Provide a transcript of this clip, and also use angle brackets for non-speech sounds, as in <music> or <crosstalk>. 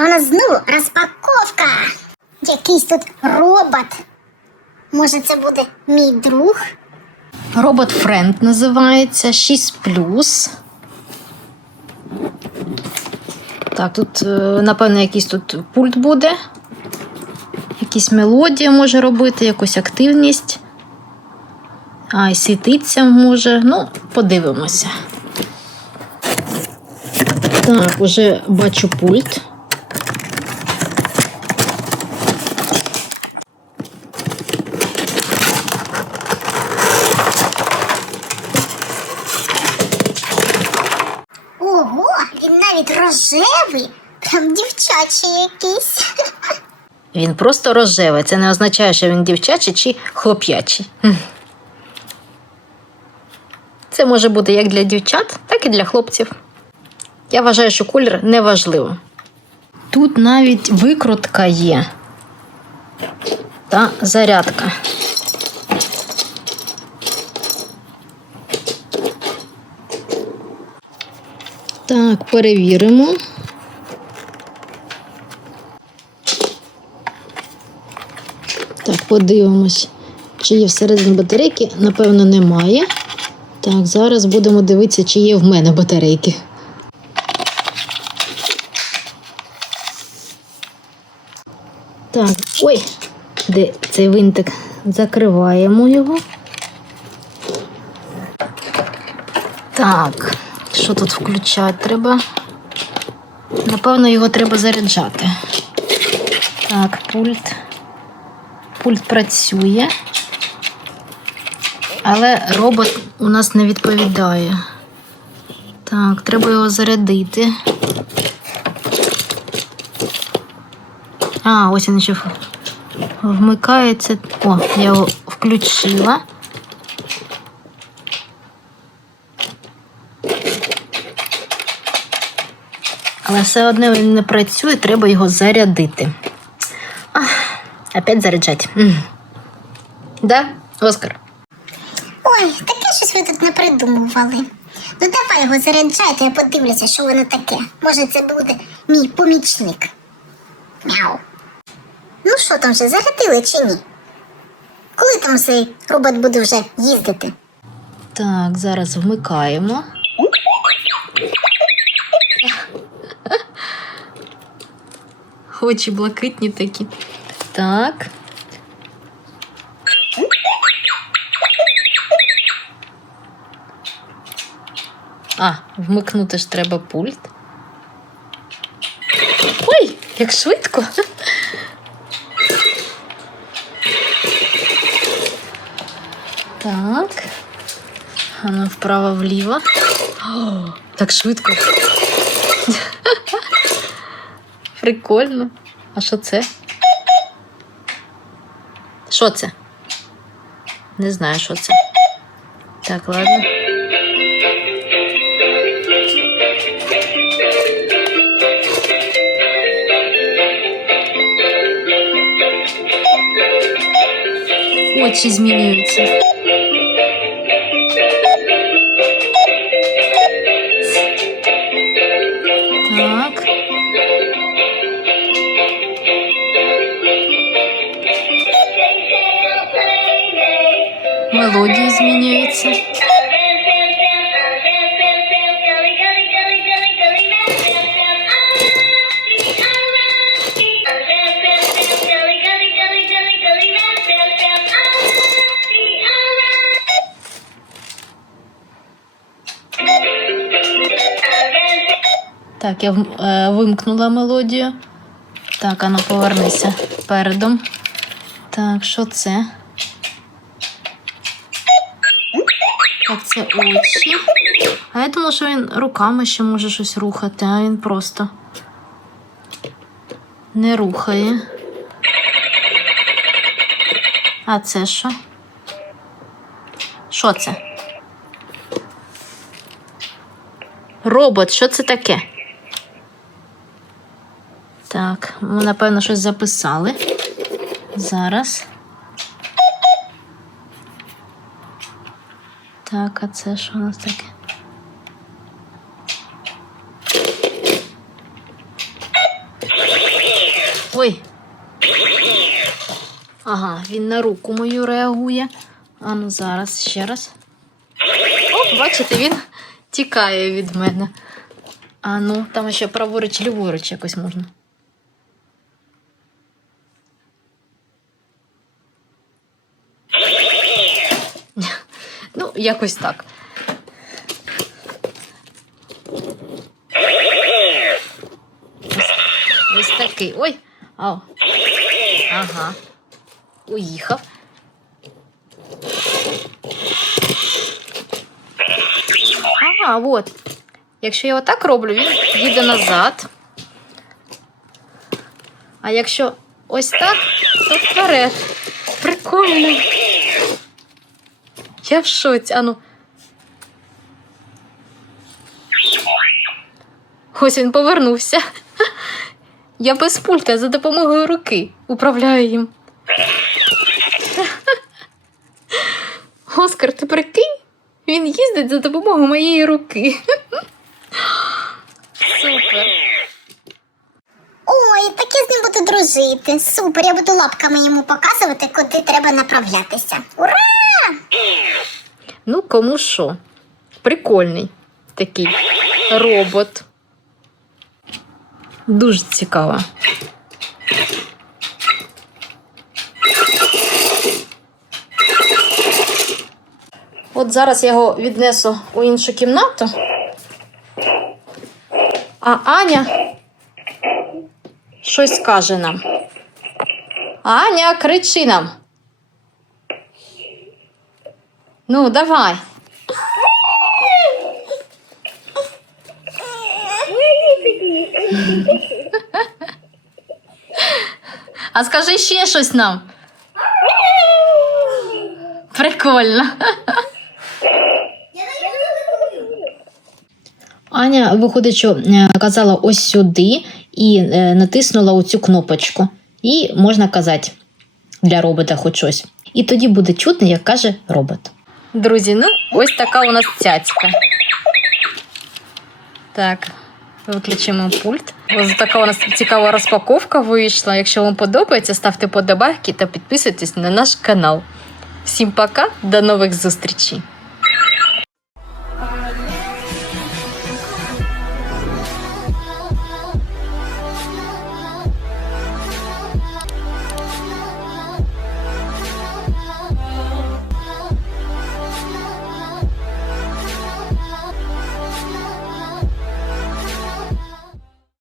А нас знову розпаковка. Якийсь тут робот. Може, це буде мій друг? Робот Френд називається 6 Так, тут, е, напевно, якийсь тут пульт буде. Якісь мелодії може робити, якусь активність. А, і світиться може. Ну, подивимося. Так, уже бачу пульт. Ого, він навіть рожевий. Прям дівчачий якийсь. Він просто рожевий. Це не означає, що він дівчачий чи хлоп'ячий. Це може бути як для дівчат, так і для хлопців. Я вважаю, що колір не важливо. Тут навіть викрутка є та зарядка. Так, перевіримо. Так, подивимось, чи є всередині батарейки. Напевно, немає. Так, зараз будемо дивитися, чи є в мене батарейки. Так, ой, де цей винтик? Закриваємо його. Так, що тут включати треба? Напевно, його треба заряджати. Так, пульт. Пульт працює, але робот у нас не відповідає. Так, треба його зарядити. А, ось він ще вмикається. О, я його включила. Але все одно він не працює, треба його зарядити. Опять заряджать. Да, Оскар? Ой, таке щось ви тут не придумували. Ну давай його заряджайте, я подивлюся, що воно таке. Може, це буде мій помічник. Мяу. Ну що там вже, зарядили чи ні? Коли там цей робот буде вже їздити? Так, зараз вмикаємо. Очі блакитні такі. Так. А, вмикнути ж треба пульт. Ой, як швидко. Так. А ну вправо вліво. О, так швидко. Прикольно. А що це? Що це? Не знаю, що це. Так, ладно. Очі змінюються. Мелодії змінюються. Так, я е, вимкнула мелодію. Так, ану, повернися передом. Так, що це? Це очі. А я думала, що він руками ще може щось рухати, а він просто не рухає. А це що? Що це? Робот, що це таке? Так, ми, напевно, щось записали. Зараз. Так, а це що у нас таке? Ой. Ага, він на руку мою реагує. А ну зараз ще раз. О, бачите, він тікає від мене. А ну, там ще праворуч, ліворуч якось можна. Якось так. Ось, такий. Ой. Ау. Ага. Уїхав. Ага, от. Якщо я отак роблю, він їде назад. А якщо ось так, то вперед. Прикольно. Я в шоці. Ану. Ось він повернувся. <laughs> Я без пульта за допомогою руки управляю їм. <laughs> Оскар, ти прикинь? Він їздить за допомогою моєї руки. <laughs> Супер. Ой, так я з ним буду дружити. Супер, я буду лапками йому показувати, куди треба направлятися. Ура! Ну, кому що. Прикольний такий робот. Дуже цікаво. От зараз я його віднесу у іншу кімнату. А Аня щось каже нам. Аня, кричи нам. Ну, давай. А скажи ще щось нам. Прикольно. Аня, виходить, що е, казала ось сюди і е, натиснула оцю кнопочку. І можна казати для робота хоч щось. І тоді буде чутно, як каже робот. Друзі, ну ось така у нас цяцька. Так, виключимо пульт. Ось така у нас цікава розпаковка вийшла. Якщо вам подобається, ставте подобайки та підписуйтесь на наш канал. Всім пока, до нових зустрічей!